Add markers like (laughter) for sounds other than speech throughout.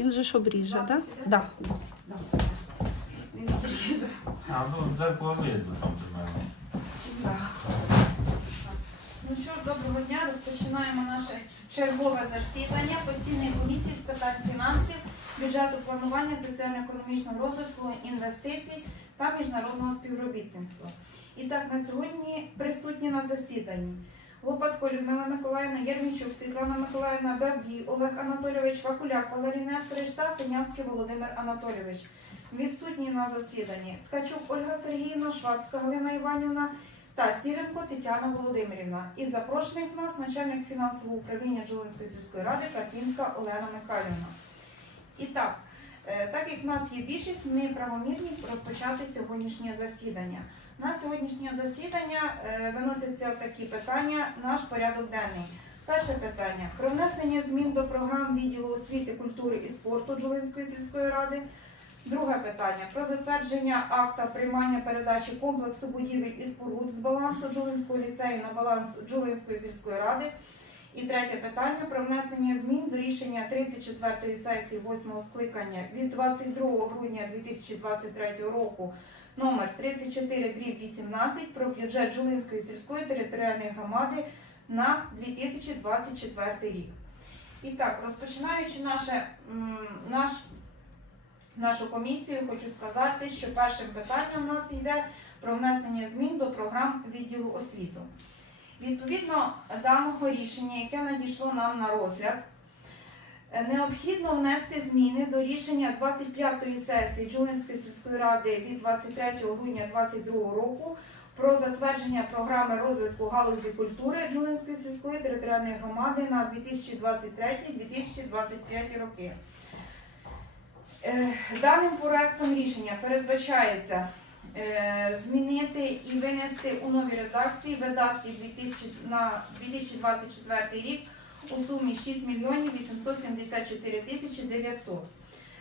він же ж обріже, так? Да? Да. да. Він обріже. А, ну, дзеркало видно там примерно. Ну що ж, доброго дня. Розпочинаємо наше чергове засідання постійної комісії з питань фінансів, бюджету планування, соціально-економічного розвитку, інвестицій та міжнародного співробітництва. І так, на сьогодні присутні на засіданні Лопатко Людмила Миколаївна, Єрмічук, Світлана Миколаївна, Бабій, Олег Анатолійович, Вакуляк, Валерій Несторич та Синявський Володимир Анатолійович. Відсутні на засіданні Ткачук Ольга Сергіївна, Шварцька Галина Іванівна, та Сіренко Тетяна Володимирівна. І запрошених нас начальник фінансового управління Джолинської сільської ради Карпінська Олена Михайлівна. І так, е, так як в нас є більшість, ми правомірні розпочати сьогоднішнє засідання. На сьогоднішнє засідання е, виносяться такі питання, наш порядок денний. Перше питання про внесення змін до програм відділу освіти, культури і спорту Джолинської сільської ради. Друге питання про затвердження акта приймання передачі комплексу будівель і споруд з балансу Джулинського ліцею на баланс Джулинської сільської ради. І третє питання про внесення змін до рішення 34-ї сесії 8-го скликання від 22 грудня 2023 року номер 34 18 про бюджет Джулинської сільської територіальної громади на 2024 рік. І так, розпочинаючи наше, наш нашу комісію, хочу сказати, що першим питанням у нас йде про внесення змін до програм відділу освіту. Відповідно даного рішення, яке надійшло нам на розгляд, необхідно внести зміни до рішення 25-ї сесії Джулинської сільської ради від 23 грудня 2022 року про затвердження програми розвитку галузі культури Джулинської сільської територіальної громади на 2023-2025 роки. Е, Даним проектом рішення передбачається е, змінити і винести у новій редакції видатки на 2024 рік у сумі 6 мільйонів 874 тисячі 900.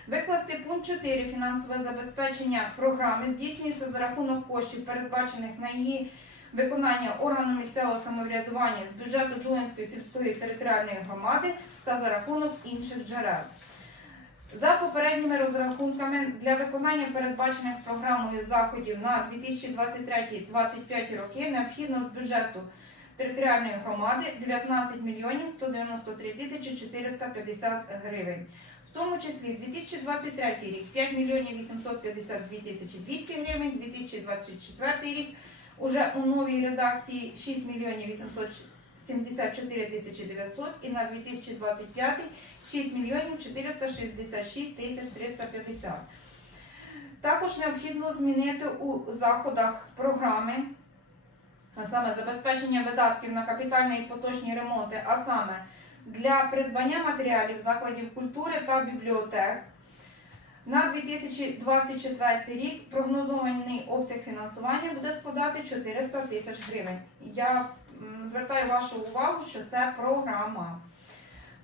Викласти пункт 4 фінансове забезпечення програми здійснюється за рахунок коштів, передбачених на її виконання органом місцевого самоврядування з бюджету Джулинської сільської територіальної громади та за рахунок інших джерел. За попередніми розрахунками для виконання передбачених програмою заходів на 2023-2025 роки необхідно з бюджету територіальної громади 19 мільйонів 193 тисячі 450 гривень. В тому числі 2023 рік 5 мільйонів 852 тисячі 200 гривень, 2024 рік уже у новій редакції 6 мільйонів 874 тисячі 900 і на 2025 6 мільйонів 466 тисяч 350. Також необхідно змінити у заходах програми, саме забезпечення видатків на капітальні і поточні ремонти, а саме для придбання матеріалів закладів культури та бібліотек. На 2024 рік прогнозований обсяг фінансування буде складати 400 тисяч гривень. Я звертаю вашу увагу, що це програма.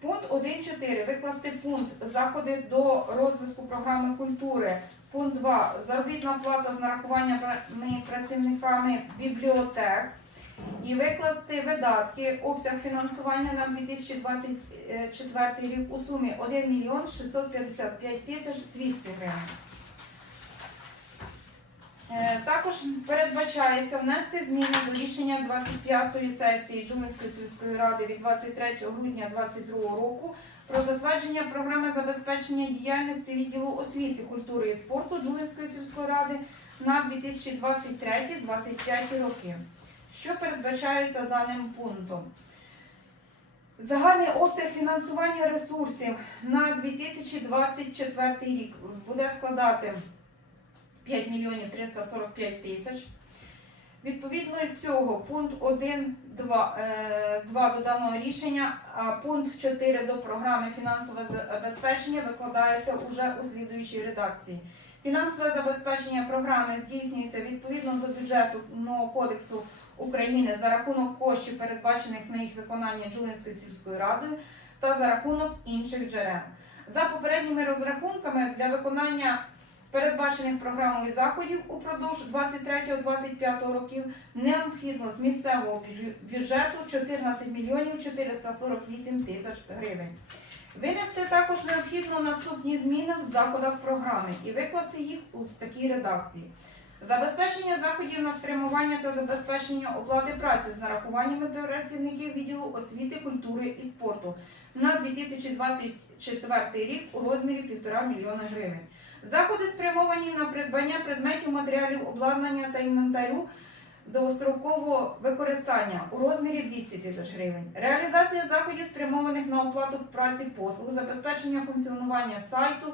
Пункт 1.4. Викласти пункт заходи до розвитку програми культури. Пункт 2. Заробітна плата з нарахуваннями працівниками бібліотек. І викласти видатки, обсяг фінансування на 2024 рік у сумі 1 мільйон 655 тисяч 200 гривень. Е, Також передбачається внести зміни до рішення 25-ї сесії Джуминської сільської ради від 23 грудня 2022 року про затвердження програми забезпечення діяльності відділу освіти, культури і спорту Джулинської сільської ради на 2023-2025 роки. Що передбачається даним пунктом? Загальний обсяг фінансування ресурсів на 2024 рік буде складати 5 мільйонів 345 тисяч. Відповідно цього пункт 1, 2, е, 2 до даного рішення, а пункт 4 до програми фінансове забезпечення викладається уже у слідуючій редакції. Фінансове забезпечення програми здійснюється відповідно до бюджетного кодексу України за рахунок коштів, передбачених на їх виконання Джулинською сільською радою та за рахунок інших джерел. За попередніми розрахунками для виконання передбачених програмою заходів упродовж 23-25 років необхідно з місцевого бюджету 14 мільйонів 448 тисяч гривень. Винести також необхідно наступні зміни в заходах програми і викласти їх у такій редакції. Забезпечення заходів на спрямування та забезпечення оплати праці з нарахуваннями працівників відділу освіти, культури і спорту на 2024 рік у розмірі 1,5 мільйона гривень. Заходи спрямовані на придбання предметів, матеріалів, обладнання та інвентарю довгострокового використання у розмірі 200 тисяч гривень. Реалізація заходів спрямованих на оплату праці послуг, забезпечення функціонування сайту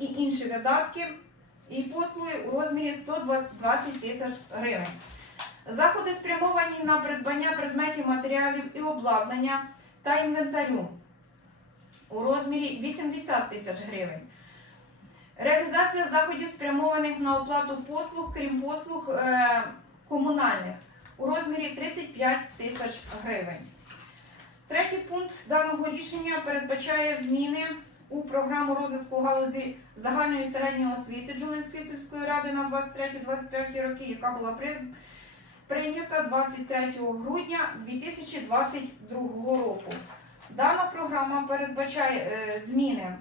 і інші видатки і послуги у розмірі 120 тисяч гривень. Заходи спрямовані на придбання предметів, матеріалів і обладнання та інвентарю у розмірі 80 тисяч гривень. Реалізація заходів спрямованих на оплату послуг, крім послуг е, комунальних, у розмірі 35 тисяч гривень. Третій пункт даного рішення передбачає зміни у програму розвитку галузі загальної середньої освіти Джулинської сільської ради на 23-25 роки, яка була прийнята 23 грудня 2022 року. Дана програма передбачає е, зміни,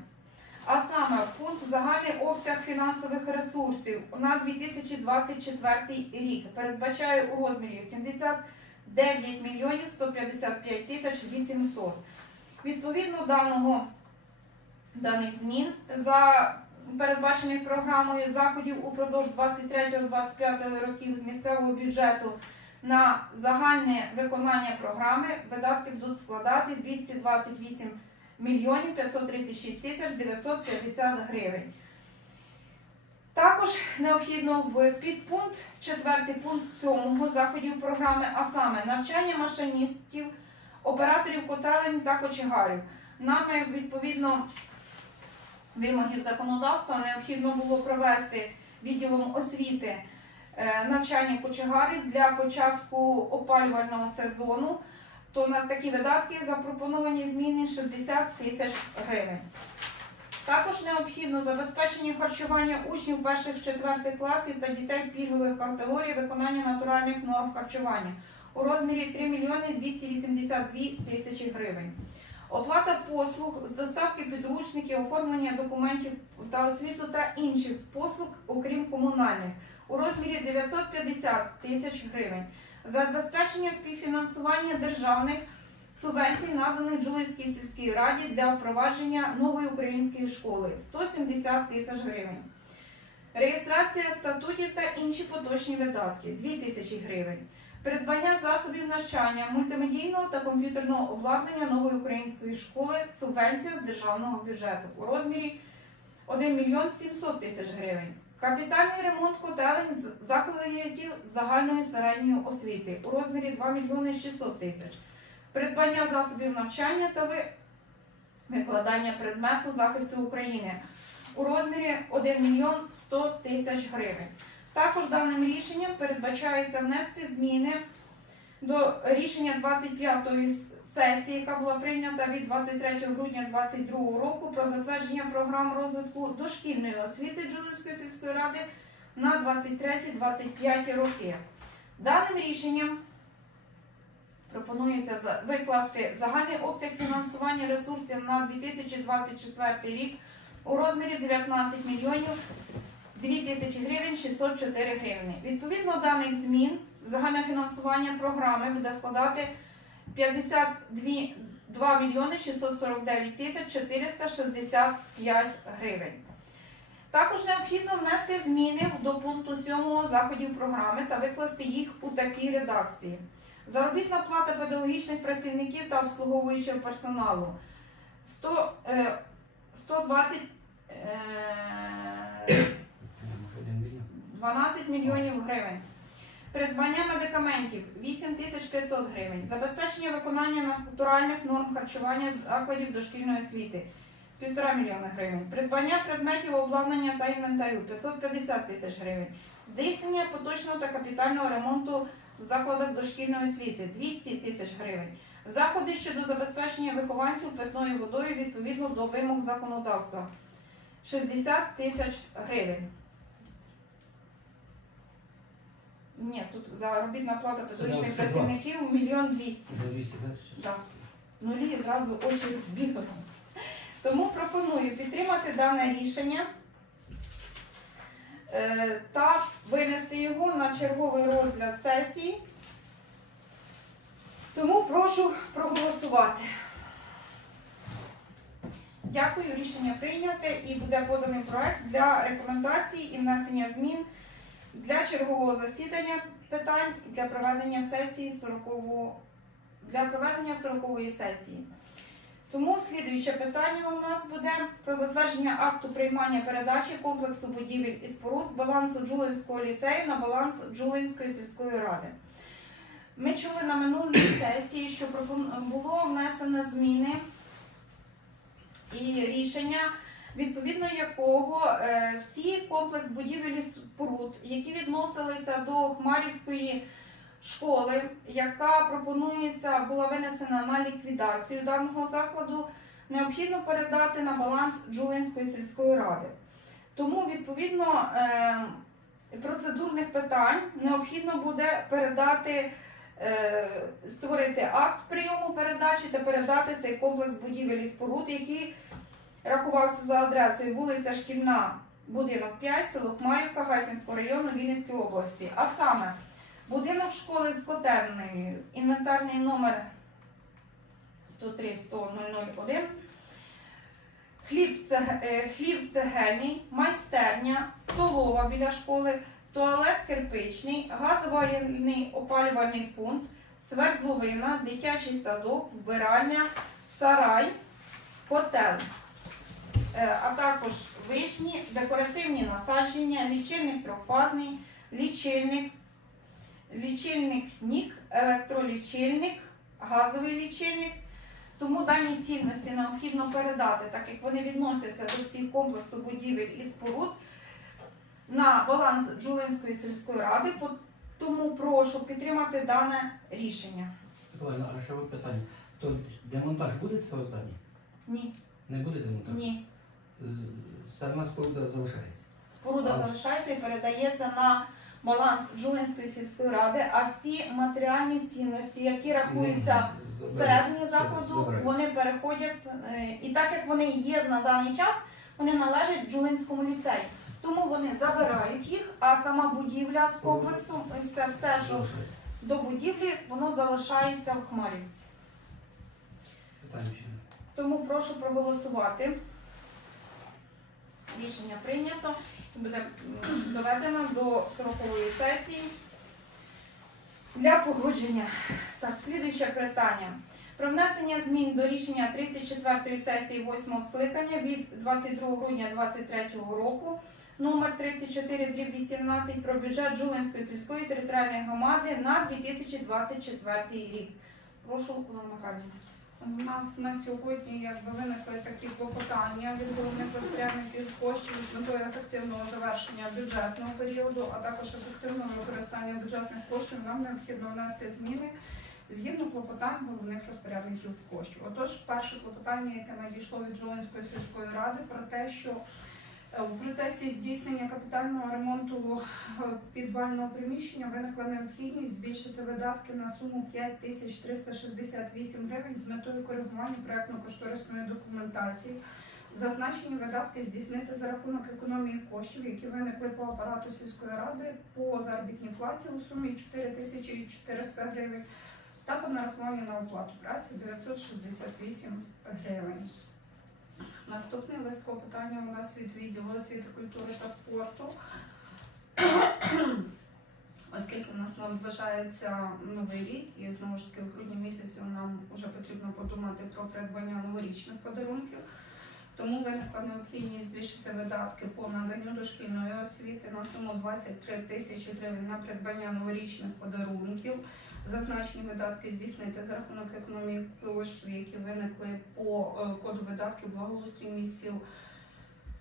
а саме пункт загальний обсяг фінансових ресурсів на 2024 рік передбачає у розмірі 79 мільйонів 155 тисяч 800. Відповідно даного даних змін за передбачених програмою заходів упродовж 23-25 років з місцевого бюджету на загальне виконання програми видатки будуть складати 228 мільйонів 536 тисяч 950 гривень. Також необхідно в підпункт 4 пункт 7 заходів програми, а саме навчання машиністів, операторів котелень та кочегарів. Нами відповідно вимогів законодавства необхідно було провести відділом освіти е, навчання кочегарів для початку опалювального сезону. То на такі видатки запропоновані зміни 60 тисяч гривень. Також необхідно забезпечення харчування учнів перших четвертих класів та дітей пільгових категорій виконання натуральних норм харчування у розмірі 3 мільйони 282 тисячі гривень. Оплата послуг з доставки підручників, оформлення документів та освіту та інших послуг, окрім комунальних, у розмірі 950 тисяч гривень. Забезпечення співфінансування державних субвенцій, наданих Джулицькій сільській раді для впровадження нової української школи 170 тисяч гривень. Реєстрація статутів та інші поточні видатки 2 тисячі гривень. Придбання засобів навчання, мультимедійного та комп'ютерного обладнання нової української школи, субвенція з державного бюджету у розмірі 1 мільйон 700 тисяч гривень. Капітальний ремонт котелень закладів загальної середньої освіти у розмірі 2 мільйони 600 тисяч. Придбання засобів навчання та викладання предмету захисту України у розмірі 1 мільйон 100 тисяч гривень. Також даним рішенням передбачається внести зміни до рішення 25-ї сесії, яка була прийнята від 23 грудня 2022 року про затвердження програм розвитку дошкільної освіти Джулівської сільської ради на 23-25 роки. Даним рішенням пропонується викласти загальний обсяг фінансування ресурсів на 2024 рік у розмірі 19 мільйонів 2 тисячі гривень 604 гривні. Відповідно даних змін загальне фінансування програми буде складати 52 2 мільйони 649 тисяч 465 гривень. Також необхідно внести зміни до пункту 7 заходів програми та викласти їх у такій редакції. Заробітна плата педагогічних працівників та обслуговуючого персоналу 100, е, 120 е, (coughs) 12 мільйонів гривень. Придбання медикаментів 8 тисяч 500 гривень. Забезпечення виконання натуральних норм харчування закладів дошкільної освіти 1,5 мільйона гривень. Придбання предметів обладнання та інвентарю 550 тисяч гривень. Здійснення поточного та капітального ремонту в закладах дошкільної освіти 200 тисяч гривень. Заходи щодо забезпечення вихованців питною водою відповідно до вимог законодавства 60 тисяч гривень. Ні, тут заробітна плата педагогічних працівників мільйон двісті. До 200, так? Нулі зразу очі розбігли. Тому пропоную підтримати дане рішення е, та винести його на черговий розгляд сесії. Тому прошу проголосувати. Дякую, рішення прийняте і буде поданий проект для рекомендацій і внесення змін для чергового засідання питань для проведення сесії 40 для проведення 40-ї сесії. Тому слідуюче питання у нас буде про затвердження акту приймання передачі комплексу будівель і споруд з балансу Джулинського ліцею на баланс Джулинської сільської ради. Ми чули на минулій (coughs) сесії, що було внесено зміни і рішення, відповідно якого е, всі комплекс будівель і споруд, які відносилися до Хмарівської школи, яка пропонується, була винесена на ліквідацію даного закладу, необхідно передати на баланс Джулинської сільської ради. Тому, відповідно, е, процедурних питань необхідно буде передати, е, створити акт прийому передачі та передати цей комплекс будівель і споруд, який рахувався за адресою вулиця Шкільна, будинок 5, село Хмарівка, Гайсинського району Вінницької області. А саме Будинок школи з котельнею, інвентарний номер 103 100 001, хліб, цег- цегельний, майстерня, столова біля школи, туалет кирпичний, газовий опалювальний пункт, свердловина, дитячий садок, вбиральня, сарай, котел. Е, А також вишні, декоративні насадження, лічильник трьохфазний, лічильник, лічильник НІК, електролічильник, газовий лічильник. Тому дані цінності необхідно передати, так як вони відносяться до всіх комплексу будівель і споруд на баланс Джулинської сільської ради. Тому прошу підтримати дане рішення. Миколаївна, а ще питання. То демонтаж буде цього здання? Ні, Не буде демонтаж? ні. З- Сама споруда залишається. Споруда Але- залишається і передається на баланс Джулинської сільської ради, а всі матеріальні цінності, які рахуються Заберуть. всередині закладу, вони переходять. е, І так як вони є на даний час, вони належать Джулинському ліцею. Тому вони забирають їх, а сама будівля з комплексом, ось це все, що Залишається. до будівлі, воно залишається в Хмарівці. Питання ще. Тому прошу проголосувати. Рішення прийнято. Буде доведено до 40-ї сесії для погодження. Так, слідуюче питання. Про внесення змін до рішення 34-ї сесії 8-го скликання від 22 грудня 2023 року номер 34 18 про бюджет Джулинської сільської територіальної громади на 2024 рік. Прошу, Олена Михайлівна. У нас на сьогодні якби виникли такі клопотання від головних розпорядників коштів з метою ефективного завершення бюджетного періоду, а також ефективного використання бюджетних коштів. Нам необхідно внести зміни згідно клопотань головних розпорядників коштів. Отож, перше клопотання, яке надійшло від Жолинської сільської ради, про те, що е, у процесі здійснення капітального ремонту е, підвального приміщення виникла необхідність збільшити видатки на суму 5368 гривень з метою коригування проектно-кошторисної документації. Зазначені видатки здійснити за рахунок економії коштів, які виникли по апарату сільської ради по заробітній платі у сумі 4400 гривень та по нарахуванню на оплату праці 968 гривень. Наступний лист клопотання у нас від відділу освіти, культури та спорту. (clears throat) Оскільки в нас наближається новий рік, і знову ж таки в грудні місяці нам вже потрібно подумати про придбання новорічних подарунків. Тому виникла необхідність збільшити видатки по наданню дошкільної освіти на суму 23 тисячі гривень на придбання новорічних подарунків. Зазначені видатки здійснити за рахунок економії коштів, які виникли по е, коду видатків благоустрій сіл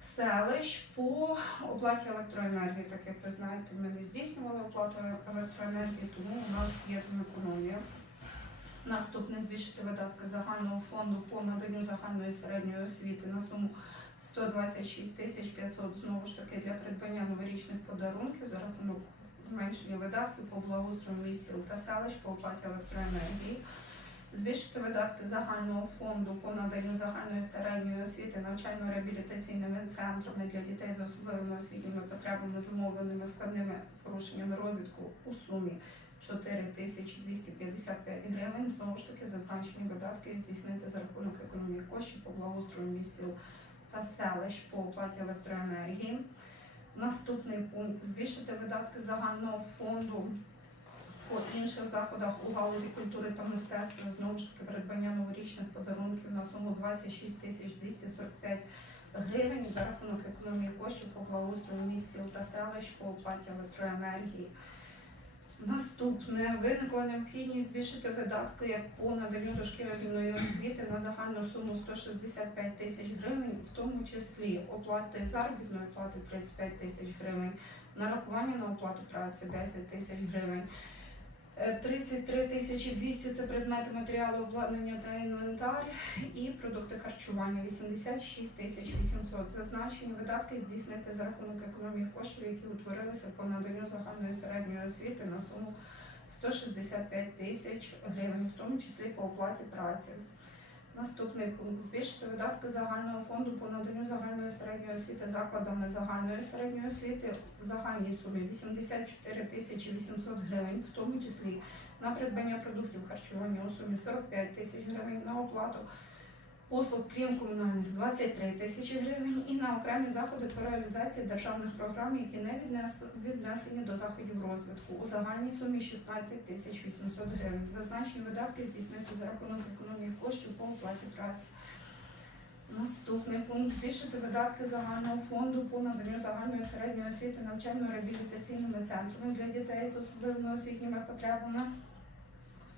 селищ по оплаті електроенергії. Так як ви знаєте, ми не здійснювали оплату електроенергії, тому у нас є економія. Наступне збільшити видатки загального фонду по наданню загальної середньої освіти на суму 126 тисяч 500, знову ж таки, для придбання новорічних подарунків за рахунок зменшення видатків по благоустрою місць сіл та селищ по оплаті електроенергії, збільшити видатки загального фонду по наданню загальної середньої освіти навчально-реабілітаційними центрами для дітей з особливими освітніми потребами, зумовленими складними порушеннями розвитку у сумі 4255 гривень. Знову ж таки, зазначені видатки здійснити за рахунок економії коштів по благоустрою місць сіл та селищ по оплаті електроенергії. Наступний пункт збільшити видатки загального фонду по інших заходах у галузі культури та мистецтва. Знову ж таки, придбання новорічних подарунків на суму 26 тисяч 245 гривень за рахунок економії коштів по благоустрою сіл та селищ по оплаті електроенергії. Наступне виникла необхідність збільшити видатки по наданню дошкільної освіти на загальну суму 165 тисяч гривень, в тому числі оплати заробітної плати 35 тисяч гривень, нарахування на оплату праці 10 тисяч гривень. Е, 33 тисячі 200 – це предмети матеріалу обладнання та інвентар і продукти харчування 86 тисяч 800. Зазначені видатки здійснити за рахунок економії коштів, які утворилися по наданню загальної середньої освіти на суму 165 тисяч гривень, в тому числі по оплаті праці. Наступний пункт. Збільшити видатки загального фонду по наданню загальної середньої освіти закладами загальної середньої освіти в загальній сумі 84 тисячі 800 гривень, в тому числі на придбання продуктів харчування у сумі 45 тисяч гривень, на оплату послуг крім комунальних 23 тисячі гривень і на окремі заходи по реалізації державних програм, які не віднесені до заходів розвитку у загальній сумі 16 тисяч 800 гривень. Зазначені видатки здійснити за рахунок економії коштів по оплаті праці. Наступний пункт збільшити видатки загального фонду по наданню загальної середньої освіти навчально-реабілітаційними центрами для дітей з особливими освітніми потребами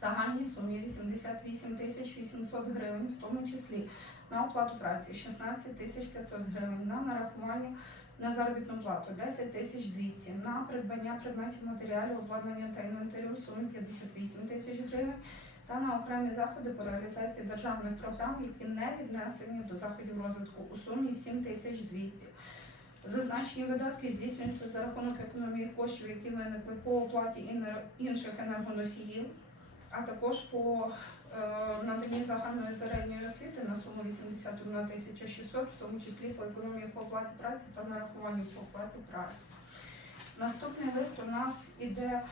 загальній сумі 88 тисяч 800 гривень, в тому числі на оплату праці 16 тисяч 500 гривень, на нарахування на заробітну плату 10 тисяч 200, на придбання предметів матеріалів, обладнання та інвентарю сумі 58 тисяч гривень та на окремі заходи по реалізації державних програм, які не віднесені до заходів розвитку у сумі 7 тисяч 200. Зазначені видатки здійснюються за рахунок економії коштів, які виникли по оплаті інших енергоносіїв, а також по е, наданні загальної середньої освіти на суму 81 тисяча 600, в тому числі по економії по оплаті праці та нарахуванню по оплаті праці. Наступний лист у нас іде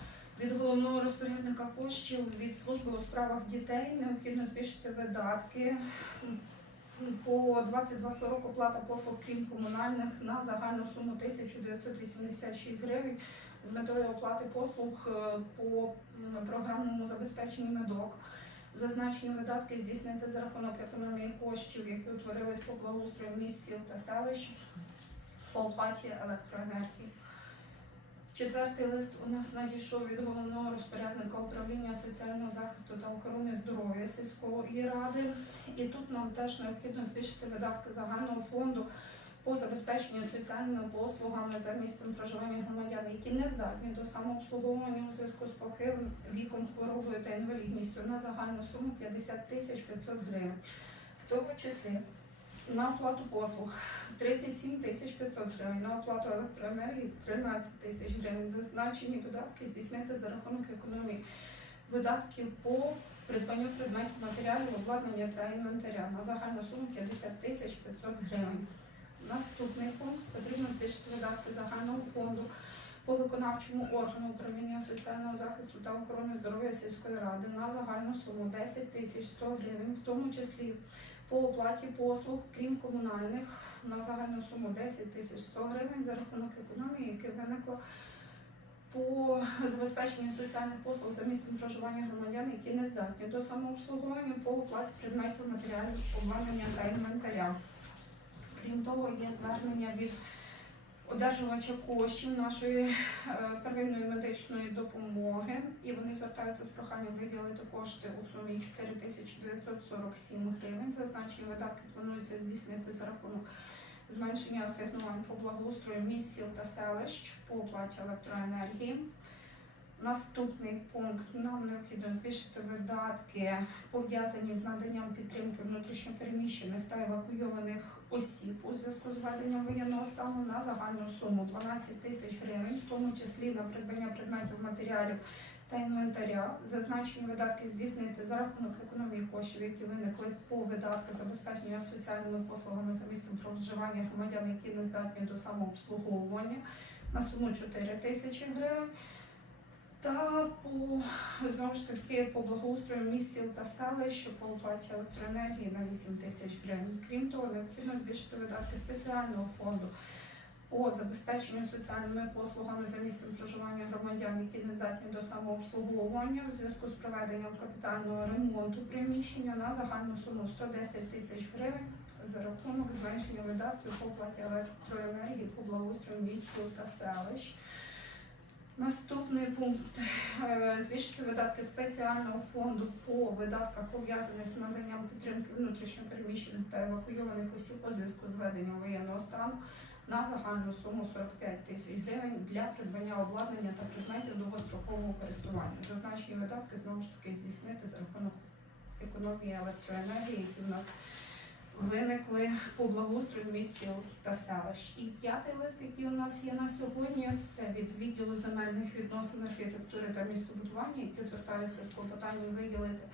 від головного розпорядника коштів від служби у справах дітей. Необхідно збільшити видатки по 2240 оплата послуг крім комунальних на загальну суму 1986 гривень з метою оплати послуг е, по програмному забезпеченню медок. Зазначені видатки здійснити за рахунок економії коштів, які утворились по благоустрою місць сіл та селищ по оплаті електроенергії. Четвертий лист у нас надійшов від головного розпорядника управління соціального захисту та охорони здоров'я сільської ради. І тут нам теж необхідно збільшити видатки загального фонду по забезпеченню соціальними послугами за місцем проживання громадян, які не здатні до самообслуговування у зв'язку з похилим віком, хворобою та інвалідністю на загальну суму 50 тисяч 500 гривень, в тому числі на оплату послуг 37 тисяч 500 гривень, на оплату електроенергії 13 тисяч гривень. Зазначені видатки здійснити за рахунок економії видатків по придбанню предметів матеріалів, обладнання та інвентаря на загальну суму 50 тисяч 500 гривень. Наступний пункт потрібно збільшити видатки загального фонду по виконавчому органу управління соціального захисту та охорони здоров'я сільської ради на загальну суму 10 тисяч 100 гривень, в тому числі по оплаті послуг, крім комунальних, на загальну суму 10 тисяч 100 гривень за рахунок економії, яке виникло по забезпеченню соціальних послуг за місцем проживання громадян, які не здатні до самообслуговування по оплаті предметів матеріалів обладнання та інвентаря. Крім того, є звернення від одержувача коштів нашої е, первинної медичної допомоги, і вони звертаються з проханням виділити кошти у сумі 4947 гривень. Зазначені видатки планується здійснити за рахунок зменшення асигнувань по благоустрою місць сіл та селищ по оплаті електроенергії. Наступний пункт нам необхідно збільшити видатки, пов'язані з наданням підтримки внутрішньопереміщених та евакуйованих осіб у зв'язку з введенням воєнного стану на загальну суму 12 тисяч гривень, в тому числі на придбання предметів матеріалів та інвентаря. Зазначені видатки здійснити за рахунок економії коштів, які виникли по видатках забезпечення соціальними послугами за місцем проживання громадян, які не здатні до самообслуговування на суму 4 тисячі гривень. Та по знову ж таки по благоустрою міст сіл та селищ по оплаті електроенергії на 8 тисяч гривень. Крім того, необхідно збільшити видатки спеціального фонду по забезпеченню соціальними послугами за місцем проживання громадян, які не здатні до самообслуговування в зв'язку з проведенням капітального ремонту приміщення на загальну суму 110 тисяч гривень за рахунок зменшення видатків по оплаті електроенергії по благоустрою міст сіл та селищ. Наступний пункт е, збільшити видатки спеціального фонду по видатках пов'язаних з наданням підтримки внутрішньопереміщених та евакуйованих осіб у зв'язку з введенням воєнного стану на загальну суму 45 тисяч гривень для придбання обладнання та предметів довгострокового користування. Зазначені видатки знову ж таки здійснити за рахунок економії електроенергії, які в нас виникли по благоустрою міст та селищ. І п'ятий лист, який у нас є на сьогодні, це від відділу земельних відносин, архітектури та містобудування, які звертаються з клопотанням виділити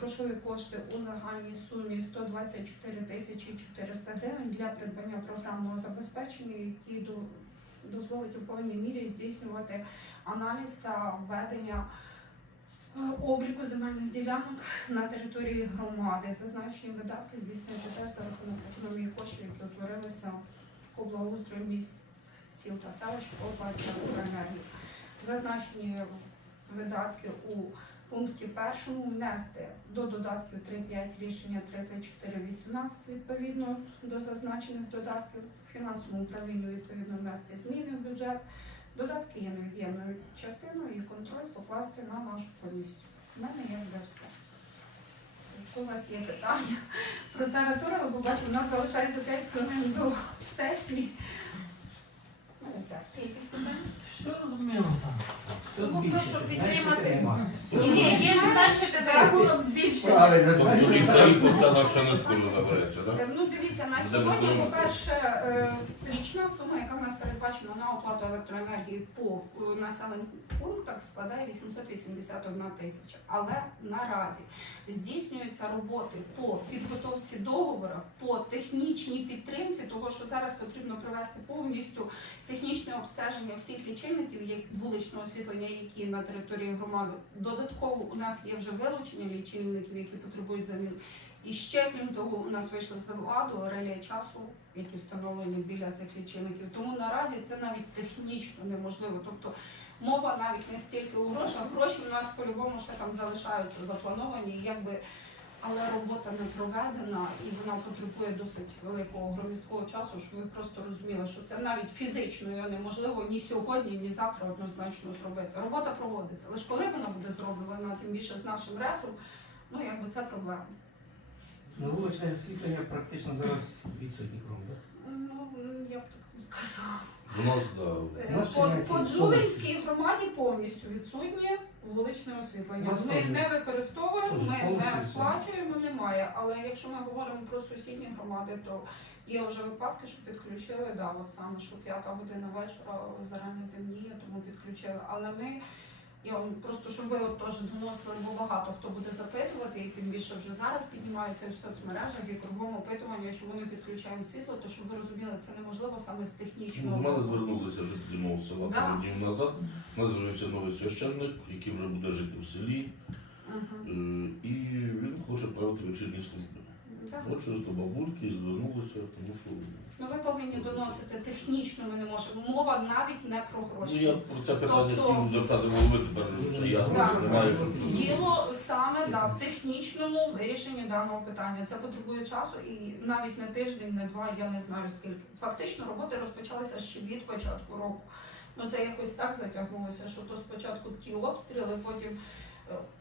грошові кошти у загальній сумі 124 тисячі 400 гривень для придбання програмного забезпечення, які до- дозволить у повній мірі здійснювати аналіз та введення обліку земельних ділянок на території громади. Зазначені видатки здійснюються теж за рахунок економії коштів, які утворилися по благоустрою міст сіл та селищ по електроенергії. Зазначені видатки у пункті першому внести до додатків 3.5 рішення 34.18 відповідно до зазначених додатків фінансовому управлінню відповідно внести зміни в бюджет. Додатки є невід'ємною частиною і контроль покласти на нашу комісію. У мене є вже все. Якщо у вас є питання про територію, бо бачу, у нас залишається 5 хвилин до сесії. Все. Є якісь питання? Все прошу збільшити, підтримати. Ні, ні, є зменшити за рахунок збільшення. Правильно, Тобто це наша не скоро забереться, так? Е, Ну, дивіться, на Де сьогодні, по-перше, е, річна сума, яка в нас передбачена на оплату електроенергії по е, населених пунктах, складає 881 тисяча. Але наразі здійснюються роботи по підготовці договору, по технічній підтримці, того що зараз потрібно провести повністю технічне обстеження всіх лічильників, як вуличного освітлення, які на території громади. Додатково у нас є вже вилучення лічильників, які потребують заміни. І ще крім того, у нас вийшла з владу релія часу, які встановлені біля цих лічильників. Тому наразі це навіть технічно неможливо. Тобто мова навіть не стільки у грошах. Гроші у нас по-любому ще там залишаються заплановані, якби. Але робота не проведена і вона потребує досить великого громадського часу, щоб ви просто розуміли, що це навіть фізично його неможливо ні сьогодні, ні завтра однозначно зробити. Робота проводиться. Лише коли вона буде зроблена, тим більше з нашим ресом, ну якби це проблема. Ну, вуличне освітлення практично зараз відсутні кругом, так? Ну, я б так не сказала. У нас, да. По, по Джулинській громаді повністю відсутнє вуличне освітлення. Ми не використовуємо, ми не сплачуємо, немає. Але якщо ми говоримо про сусідні громади, то є вже випадки, що підключили, да, от саме, що п'ята година вечора зарані темніє, тому підключили. Але ми. Я вам просто щоб ви от теж доносили, бо багато хто буде запитувати, і тим більше вже зараз піднімаються в соцмережах і кругом опитування, чому не підключаємо світло, то щоб ви розуміли, це неможливо саме з технічного. технічного. мене звернулися жителі мого села Да. пару днів назад. У нас з'явився новий священник, який вже буде жити в селі, Мгм. е, і він хоче правити вечірні служби. Так. От через то бабульки звернулися, тому що Ну ви повинні доносити технічно, ми не можемо. Мова навіть не про ну, гроші. я про це питання Тобто- хотів звертати голови, тепер вже ясно, Да. що немає що. Діло саме да, в технічному вирішенні даного питання. Це потребує часу і навіть не тиждень, не два, я не знаю скільки. Фактично роботи розпочалися ще від початку року. Ну це якось так затягнулося, що то спочатку ті обстріли, потім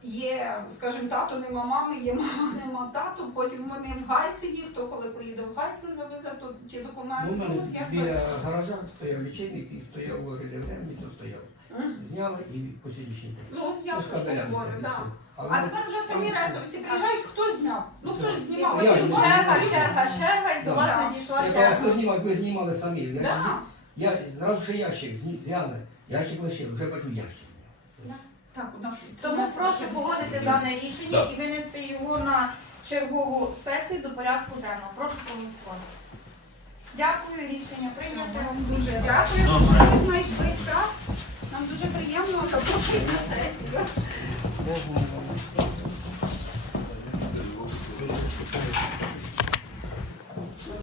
Є, скажімо, тато нема мами, є мама, (laughs) нема тату. Потім вони в Гайсині, хто коли поїде в Гайсин завезе, то ті Ну, документи. у мене Ну, якби- біля гаража стояв лічильник і стояв все стояло. Мгм. Зняли і по сьогоднішній день. Ну, от я Ну, що говорю, да. А ну, тепер вже самі рейсовці приїжджають, хто зняв? Ну знімав. Я а ж ті не бачать, Черга, черга, черга, і до вас надійшла Я кажу, хто знімав, ви знімали самі. Я, Да. я зразу ще ящик зняли, ящик лишив, вже бачу ящик. Так, у нас Тому прошу погодити дане рішення Так. і винести його на чергову сесію до порядку денного. Прошу проголосувати. Дякую, рішення прийнято. Вам дуже дякую, що ви знайшли час. Нам дуже приємно запрошують на сесію.